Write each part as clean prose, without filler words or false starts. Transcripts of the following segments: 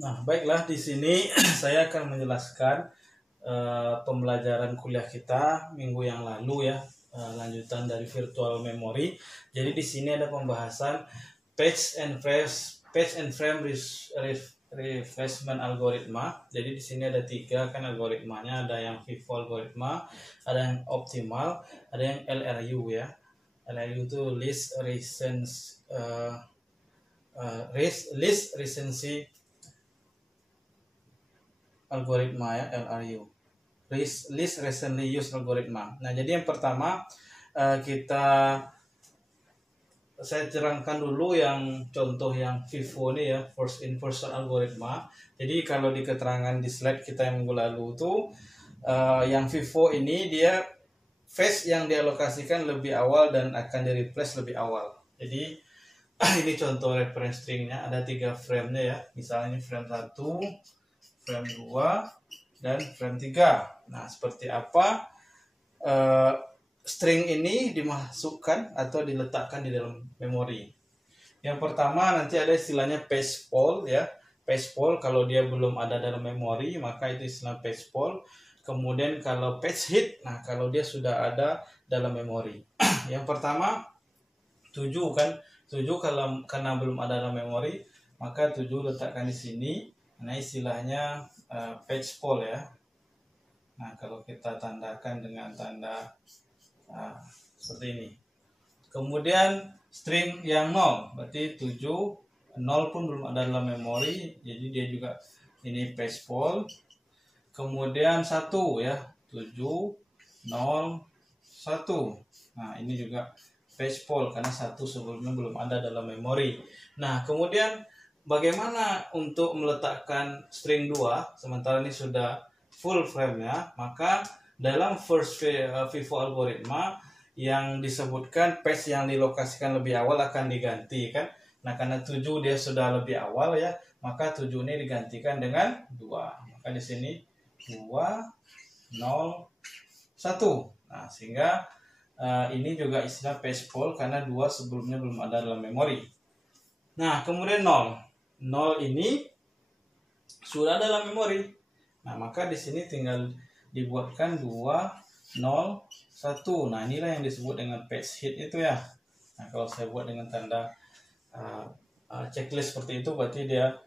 Nah, baiklah di sini saya akan menjelaskan pembelajaran kuliah kita minggu yang lalu ya, lanjutan dari virtual memory. Jadi di sini ada pembahasan page and frame refreshment algoritma. Jadi di sini ada 3 kan algoritmanya, ada yang FIFO algoritma, ada yang optimal, ada yang LRU ya. LRU itu list recency algoritma ya, LRU, list recently used algoritma. Nah, jadi yang pertama saya terangkan dulu yang contoh yang FIFO ini ya, first in first out algoritma. Jadi kalau di keterangan di slide kita yang minggu lalu tuh yang FIFO ini dia phase yang dialokasikan lebih awal dan akan di replace lebih awal. Jadi ini contoh reference stringnya, ada 3 frame-nya ya. Misalnya ini frame 1, frame 2, dan frame 3. Nah, seperti apa string ini dimasukkan atau diletakkan di dalam memori. Yang pertama nanti ada istilahnya page poll ya. Page poll kalau dia belum ada dalam memori maka itu istilah page poll. Kemudian kalau page hit, nah kalau dia sudah ada dalam memori. Yang pertama 7 kan. 7 kalau karena belum ada dalam memori maka 7 letakkan di sini. Nah, istilahnya page poll ya. Nah, kalau kita tandakan dengan tanda seperti ini. Kemudian string yang 0, berarti 7, 0 pun belum ada dalam memori, jadi dia juga ini page poll. Kemudian 1 ya, 7, 0, 1. Nah, ini juga page poll karena 1 sebelumnya belum ada dalam memori. Nah, kemudian bagaimana untuk meletakkan string 2 sementara ini sudah full frame-nya? Maka dalam first FIFO algoritma yang disebutkan page yang dilokasikan lebih awal akan diganti kan. Nah, karena 7 dia sudah lebih awal ya, maka 7 ini digantikan dengan 2. Maka di sini 2, 0, 1. Nah, sehingga ini juga istilah page poll karena 2 sebelumnya belum ada dalam memori. Nah, kemudian 0. 0 ini sudah dalam memori. Nah, maka di sini tinggal dibuatkan 2, 0, 1. Nah, inilah yang disebut dengan page hit itu ya. Nah, kalau saya buat dengan tanda checklist seperti itu berarti dia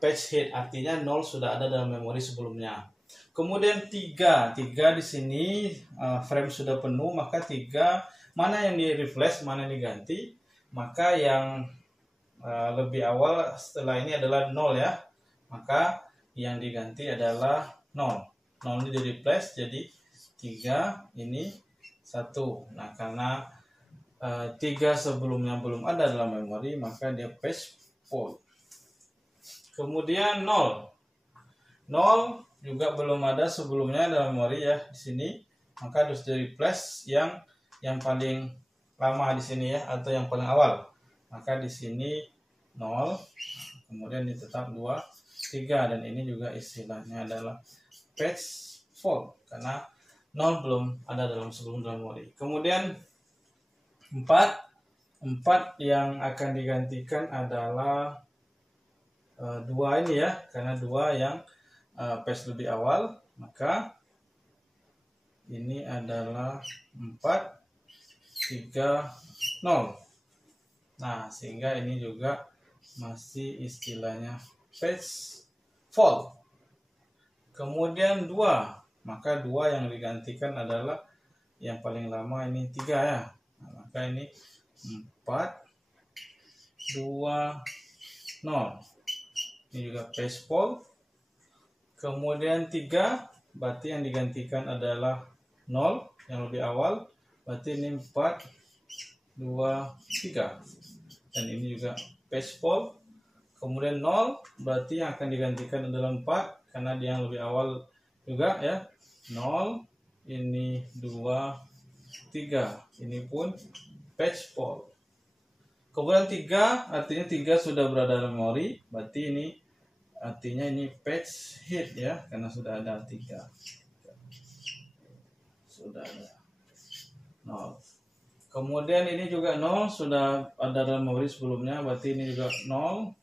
page hit, artinya 0 sudah ada dalam memori sebelumnya. Kemudian 3 di sini frame sudah penuh, maka 3 mana yang di refresh, mana yang diganti, maka yang lebih awal setelah ini adalah 0 ya. Maka yang diganti adalah 0. 0 ini di replace jadi 3 ini 1. Nah, karena 3 sebelumnya belum ada dalam memori maka dia page poll. Kemudian 0 juga belum ada sebelumnya dalam memori ya di sini, maka harus di replace yang paling lama di sini ya, atau yang paling awal. Maka di sini 0, kemudian ini tetap 2, 3, dan ini juga istilahnya adalah page poll karena 0 belum ada dalam sebelum dalam memori. Kemudian 4 yang akan digantikan adalah 2 ini ya, karena 2 yang page lebih awal, maka ini adalah 4, 3, 0. Nah, sehingga ini juga masih istilahnya page poll. Kemudian 2, maka 2 yang digantikan adalah yang paling lama ini 3 ya. Nah, maka ini 4, 2, 0. Ini juga page poll. Kemudian 3 berarti yang digantikan adalah 0 yang lebih awal, berarti ini 4, 2, 3. Dan ini juga page poll. Kemudian 0 berarti yang akan digantikan adalah 4 karena dia yang lebih awal juga ya. 0, ini 2, 3. Ini pun page poll. Kemudian 3 artinya 3 sudah berada dalam memori, berarti ini artinya ini page hit ya, karena sudah ada 3. Sudah ada 0. Kemudian ini juga 0 sudah ada dalam memori sebelumnya, berarti ini juga 0,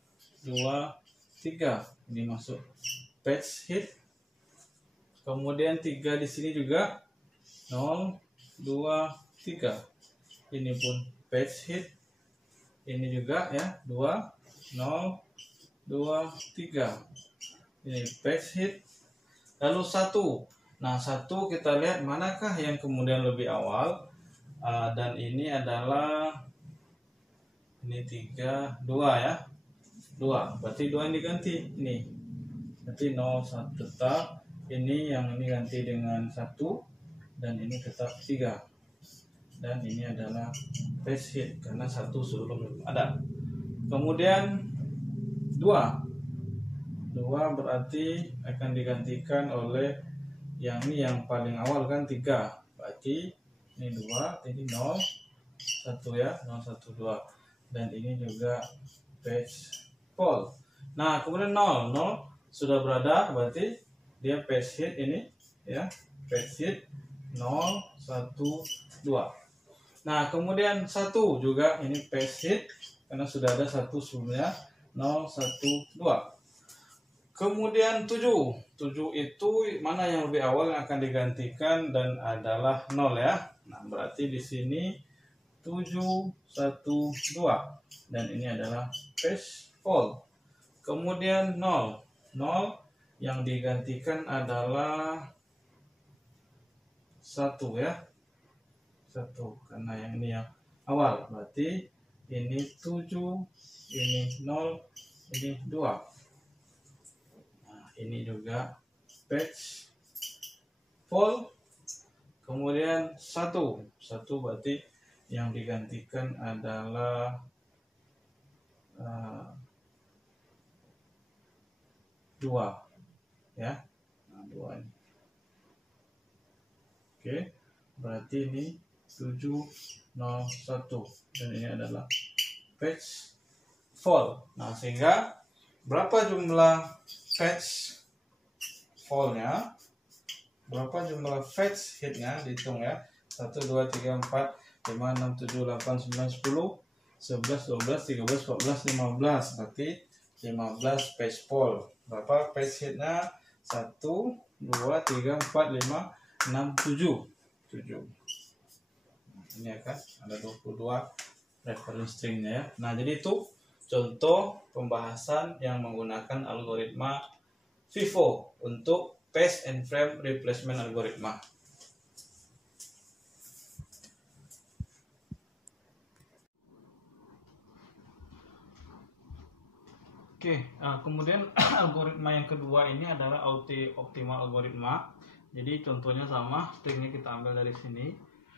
2, 3. Ini masuk patch hit. Kemudian 3 di sini juga 0, 2, 3. Ini pun patch hit. Ini juga ya 2, 0, 2, 3. Ini patch hit. Lalu 1. Nah, 1 kita lihat manakah yang kemudian lebih awal. Dan ini adalah ini 3, 2 ya. 2. Berarti 2 yang diganti. Ini. Berarti 0, 1 tetap. Ini yang ini ganti dengan 1. Dan ini tetap 3. Dan ini adalah patch hit karena 1 sebelum ada. Kemudian 2 berarti akan digantikan oleh yang ini yang paling awal kan 3. Berarti ini 2, ini 0, 1 ya, 0, 1, 2. Dan ini juga patch fall. Nah, kemudian 0 sudah berada, berarti dia patch hit ini ya, patch hit 0, 1, 2. Nah, kemudian 1 juga ini patch hit karena sudah ada 1 sebelumnya, 0, 1, 2. Kemudian 7 itu mana yang lebih awal yang akan digantikan dan adalah 0 ya. Nah, berarti di sini 7, 1, 2. Dan ini adalah patch fall. Kemudian 0 yang digantikan adalah 1 ya. 1 karena yang ini yang awal. Berarti ini 7, ini 0, ini 2. Ini juga patch fall. Kemudian 1 berarti yang digantikan adalah 2 ya. Nah, 2 ini. Oke, berarti ini 7, 0, 1 dan ini adalah patch fall. Nah, sehingga berapa jumlah patch fall-nya, berapa jumlah patch hit-nya, dihitung ya. 1, 2, 3, 4, 5, 6, 7, 8, 9, 10, 11, 12, 13, 14, 15. Berarti 15 patch fall. Berapa patch hit-nya? 1, 2, 3, 4, 5, 6, 7. Ini akan ada 22 reference string-nya ya. Nah, jadi itu contoh pembahasan yang menggunakan algoritma FIFO untuk paste and frame replacement algoritma. Oke, kemudian algoritma yang kedua ini adalah optimal algoritma. Jadi contohnya sama, stringnya kita ambil dari sini.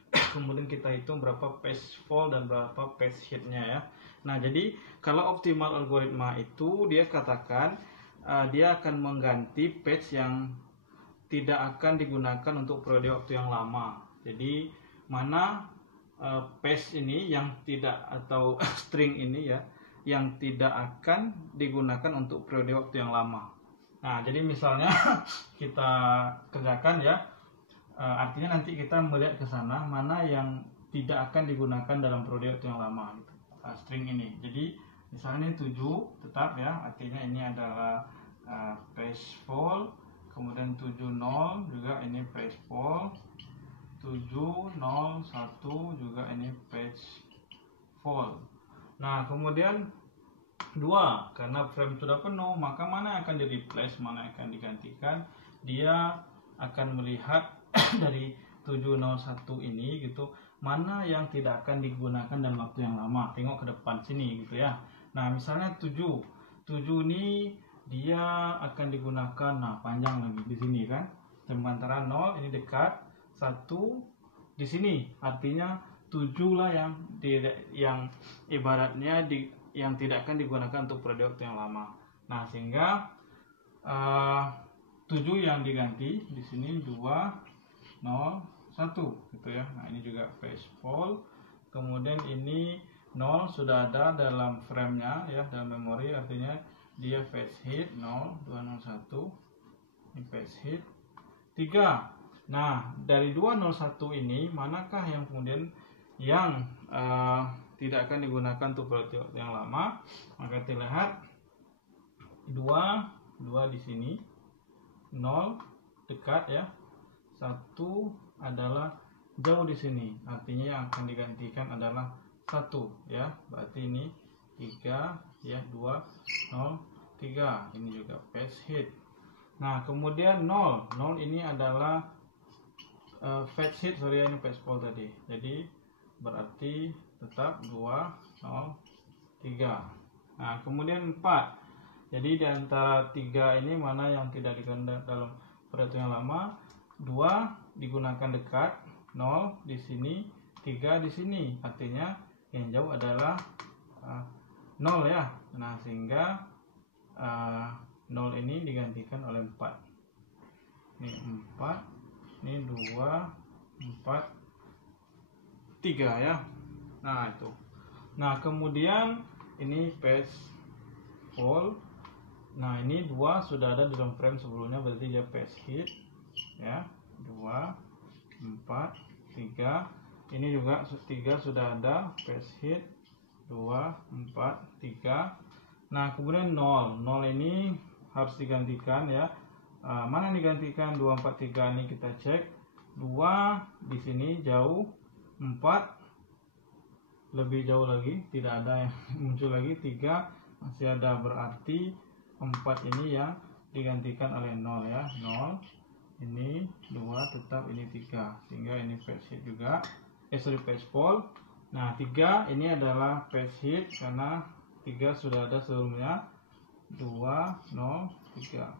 Kemudian kita hitung berapa patch fall dan berapa patch hit-nya ya. Nah, jadi kalau optimal algoritma itu dia katakan dia akan mengganti patch yang tidak akan digunakan untuk periode waktu yang lama. Jadi mana patch ini yang tidak atau string ini ya yang tidak akan digunakan untuk periode waktu yang lama. Nah, jadi misalnya kita kerjakan ya, artinya nanti kita melihat ke sana mana yang tidak akan digunakan dalam periode waktu yang lama gitu. String ini. Jadi misalnya ini 7 tetap ya, artinya ini adalah patch fall. Kemudian 70 juga ini patch fall. 701 juga ini patch fall. Nah, kemudian 2 karena frame sudah penuh, maka mana akan di replace, mana akan digantikan. Dia akan melihat dari 701 ini gitu, mana yang tidak akan digunakan dalam waktu yang lama. Tengok ke depan sini gitu ya. Nah, misalnya 7 ini dia akan digunakan, nah panjang lagi di sini kan. Sementara 0 ini dekat, 1 di sini. Artinya 7 lah yang ibaratnya yang tidak akan digunakan untuk periode waktu yang lama. Nah, sehingga 7 yang diganti di sini 2, 0, 1 gitu ya. Nah, ini juga patch fall. Kemudian ini 0 sudah ada dalam frame-nya ya, dalam memori, artinya dia patch hit 0, 201. Ini patch hit 3. Nah, dari 201 ini manakah yang kemudian yang tidak akan digunakan untuk periode yang lama? Maka kita lihat 2 di sini, 0 dekat ya, 1 adalah jauh di sini, artinya yang akan digantikan adalah 1 ya, berarti ini 3 ya, 2 0 3, ini juga pass hit. Nah kemudian 0 ini adalah fetch hit, sorry ini pass ball tadi, jadi berarti tetap 2 0 3. Nah kemudian 4, jadi di antara 3 ini mana yang tidak digunakan dalam perhitungan lama? 2 digunakan dekat, 0 di sini, 3 di sini, artinya yang jauh adalah 0 ya. Nah sehingga 0 ini digantikan oleh 4. Ini 4, ini 2 4 3 ya. Nah itu. Nah kemudian ini pass ball. Nah ini 2 sudah ada dalam frame sebelumnya, berarti dia pass hit ya. 2 4 3, ini juga 3 sudah ada pass hit, 2 4 3. Nah kemudian 0 ini harus digantikan ya. Mana yang digantikan? 2 4 3 ini kita cek. 2 di sini jauh, 4 lebih jauh lagi, tidak ada yang muncul lagi, 3 masih ada, berarti 4 ini yang digantikan oleh 0 ya. 0 ini 2 tetap, ini 3, sehingga ini pass hit juga, pass ball. Nah 3 ini adalah pass hit karena 3 sudah ada sebelumnya, 2 0 3.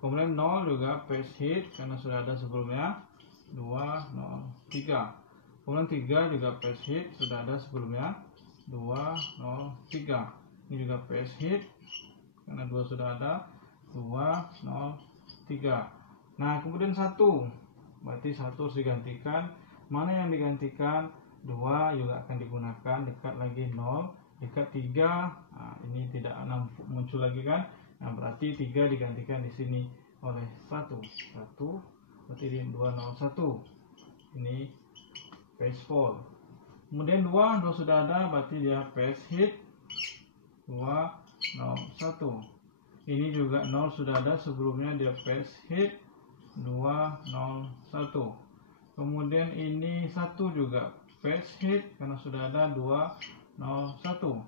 Kemudian 0 juga pass hit karena sudah ada sebelumnya, 2 0 3. Kemudian 3 juga pass hit, sudah ada sebelumnya, 2 0 3. Ini juga pass hit karena 2 sudah ada, 2 0 3. Nah kemudian 1, berarti 1 harus digantikan. Mana yang digantikan? 2 juga akan digunakan, dekat lagi 0, dekat 3. Nah, ini tidak muncul lagi kan. Nah berarti 3 digantikan di sini oleh 1, berarti di 2 0 1. Ini pass ball. Kemudian 2 sudah ada, berarti dia pass hit, 2 0 1. Ini juga 0 sudah ada sebelumnya, dia pass hit, 2 0 1. Kemudian ini 1 juga pass hit karena sudah ada, 2 0 1.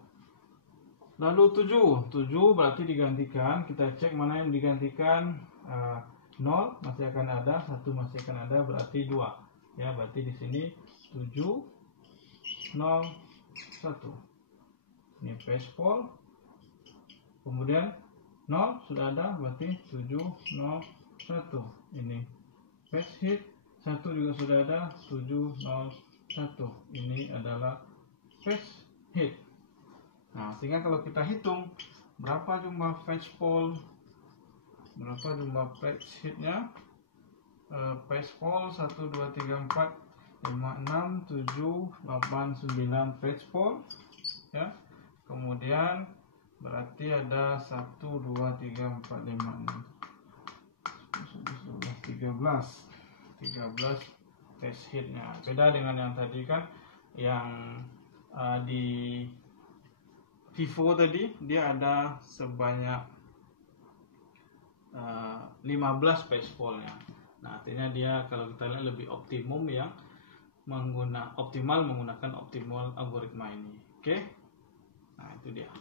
Lalu 7 berarti digantikan. Kita cek mana yang digantikan. 0 masih akan ada, 1 masih akan ada, berarti 2 ya. Berarti di sini 7 0 1. Ini pass ball. Kemudian 0 sudah ada, berarti 7 0 1. Ini pass hit, 1 juga sudah ada, 7 0 1. Ini adalah pass hit. Nah sehingga kalau kita hitung berapa jumlah pass ball, berapa jumlah pass hitnya, pass ball 1 2 3 4 5 6 7 8 9 pass ball ya. Kemudian berarti ada 1 2 3 4 5 6 13 pass hitnya. Beda dengan yang tadi kan, yang di Vivo tadi dia ada sebanyak 15 pass ballnya. Nah artinya dia kalau kita lihat lebih optimum yang optimal menggunakan optimal algoritma ini. Oke. Nah itu dia.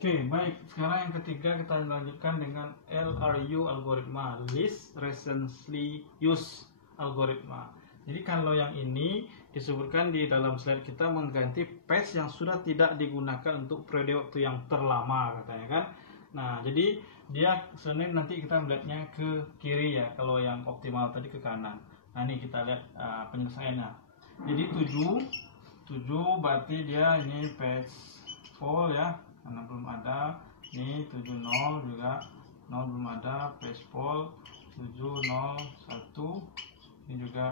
Oke, baik. Sekarang yang ketiga kita lanjutkan dengan LRU algoritma, Least Recently Used algoritma. Jadi kalau yang ini disebutkan di dalam slide kita mengganti patch yang sudah tidak digunakan untuk periode waktu yang terlama katanya kan. Nah, jadi dia sebenarnya nanti kita melihatnya ke kiri ya, kalau yang optimal tadi ke kanan. Nah, ini kita lihat penyelesaiannya. Jadi 7 berarti dia ini patch full ya, karena belum ada. Ini 70 juga 0 belum ada, pass ball 70 1. Ini juga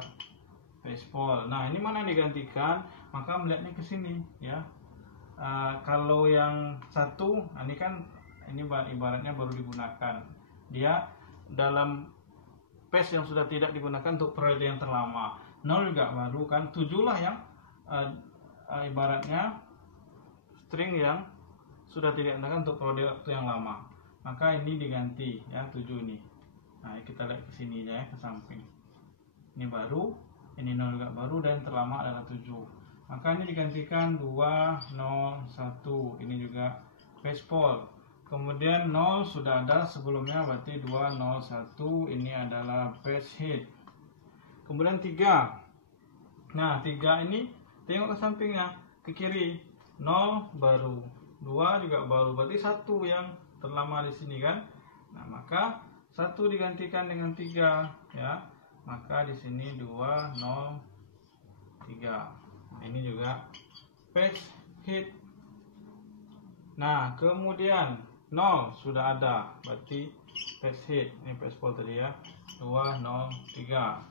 pass ball. Nah ini mana digantikan, maka melihatnya ke sini ya. Kalau yang 1 ini kan ini ibaratnya baru digunakan, dia dalam pass yang sudah tidak digunakan untuk periode yang terlama. 0 juga baru kan, 7 lah yang ibaratnya string yang sudah tidak digunakan untuk periode waktu yang lama. Maka ini diganti ya 7 ini. Nah, kita lihat ke sini ya, ke samping. Ini baru, ini 0 juga baru, dan terlama adalah 7. Maka ini digantikan 2, 0, 1. Ini juga page fault. Kemudian 0 sudah ada sebelumnya, berarti 2, 0, 1. Ini adalah page hit. Kemudian 3. Nah, 3 ini tengok ke sampingnya, ke kiri. 0 baru, 2 juga baru, berarti 1 yang terlama di sini kan. Nah, maka 1 digantikan dengan 3 ya. Maka di sini 2, 0, 3. Nah, ini juga page hit. Nah, kemudian 0 sudah ada, berarti page hit. Ini page fault tadi ya. 2, 0, 3.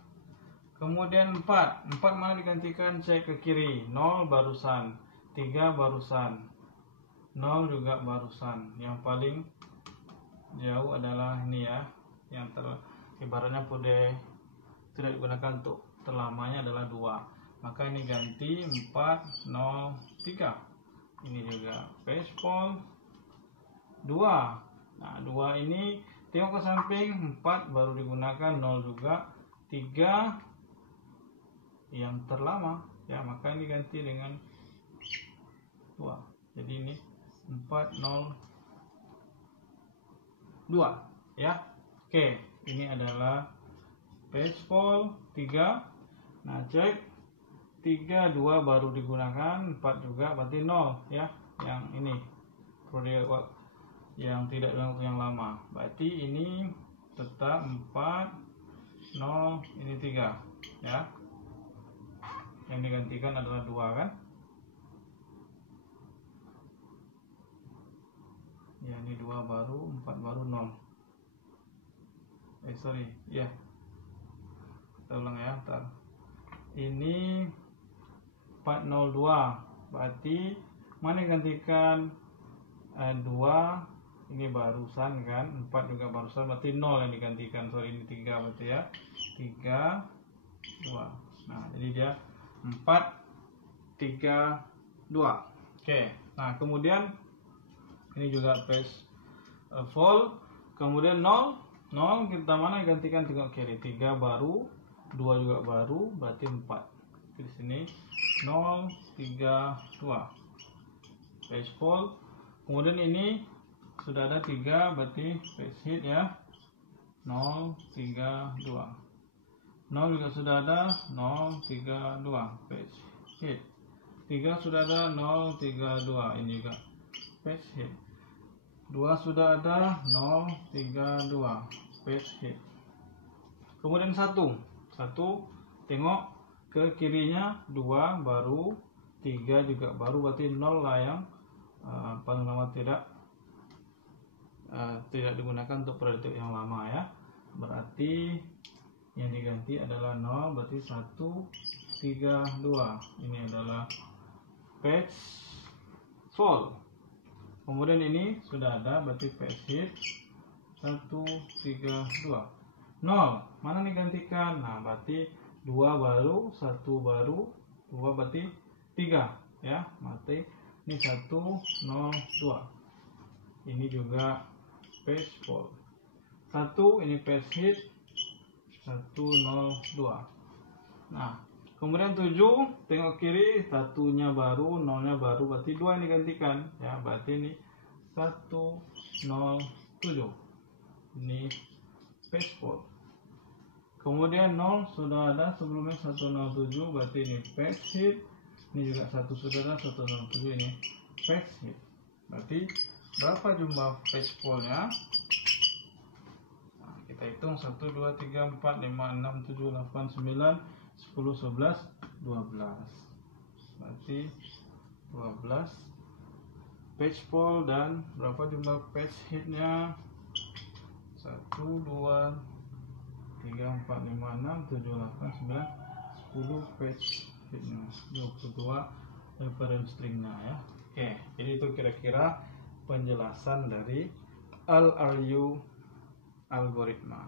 Kemudian 4 mana digantikan, cek ke kiri. 0 barusan, 3 barusan, 0 juga barusan. Yang paling jauh adalah ini ya, yang ibaratnya periode tidak digunakan untuk terlamanya adalah 2. Maka ini ganti 4, 0, 3. Ini juga page fault 2. Nah, 2 ini tengok ke samping, 4 baru digunakan, 0 juga, 3 yang terlama ya, maka ini ganti dengan 2. Jadi ini 4, 0, 2 ya. Oke, ini adalah page fault 3. Nah, cek 3, 2 baru digunakan, 4 juga, berarti 0 ya. Yang ini periode yang tidak dalam waktu yang lama, berarti ini tetap 4, 0, ini 3 ya. Yang digantikan adalah 2 kan. Ya, ini 2 baru, 4 baru, 0. Sorry ya, kita ulang ya, ntar. Ini 402, berarti mana yang gantikan 2, ini barusan kan, 4 juga barusan, berarti 0 yang digantikan. Sorry, ini 3 berarti ya, 3, 2. Nah, jadi dia 4, 3, 2. Oke, nah kemudian ini juga page fault. Kemudian 0 kita mana yang gantikan, tengok kiri. 3 baru, 2 juga baru, berarti 4. Di sini 0, 3, 2 page fault. Kemudian ini sudah ada 3, berarti page hit ya. 0, 3, 2. 0 juga sudah ada, 0, 3, 2 page hit. 3 sudah ada, 0, 3, 2. Ini juga page hit. 2 sudah ada, 0, 3, 2 page hit. Kemudian 1 tengok ke kirinya, 2 baru, 3 juga baru, berarti 0 lah yang paling lama tidak digunakan untuk periode yang lama ya. Berarti yang diganti adalah 0, berarti 1, 3, 2. Ini adalah page fault. Kemudian ini sudah ada, berarti page hit 1, 3, 2. 0 mana digantikan? Nah, berarti 2 baru, 1 baru, 2 berarti 3 ya. Berarti ini 1, 0, 2. Ini juga page fault. 1 ini page hit 1, 0, 2. Nah, kemudian 7 tengok kiri, 1-nya baru, 0-nya baru, berarti 2 ini gantikan ya. Berarti ini 1, 0, 7. Ini page fault. Kemudian 0 sudah ada sebelumnya, 107, berarti ini page hit. Ini juga 1 sudah ada, 107, ini page hit. Berarti berapa jumlah page fault-nya? Nah, kita hitung 1, 2, 3, 4, 5, 6, 7, 8, 9, 10, 11, 12. Berarti 12 page fault. Dan berapa jumlah page hitnya? 1, 2, 3, 4, 5, 6, 7, 8, 9, 10 page hitnya. 22 reference stringnya ya. Oke, jadi itu kira-kira penjelasan dari LRU algoritma.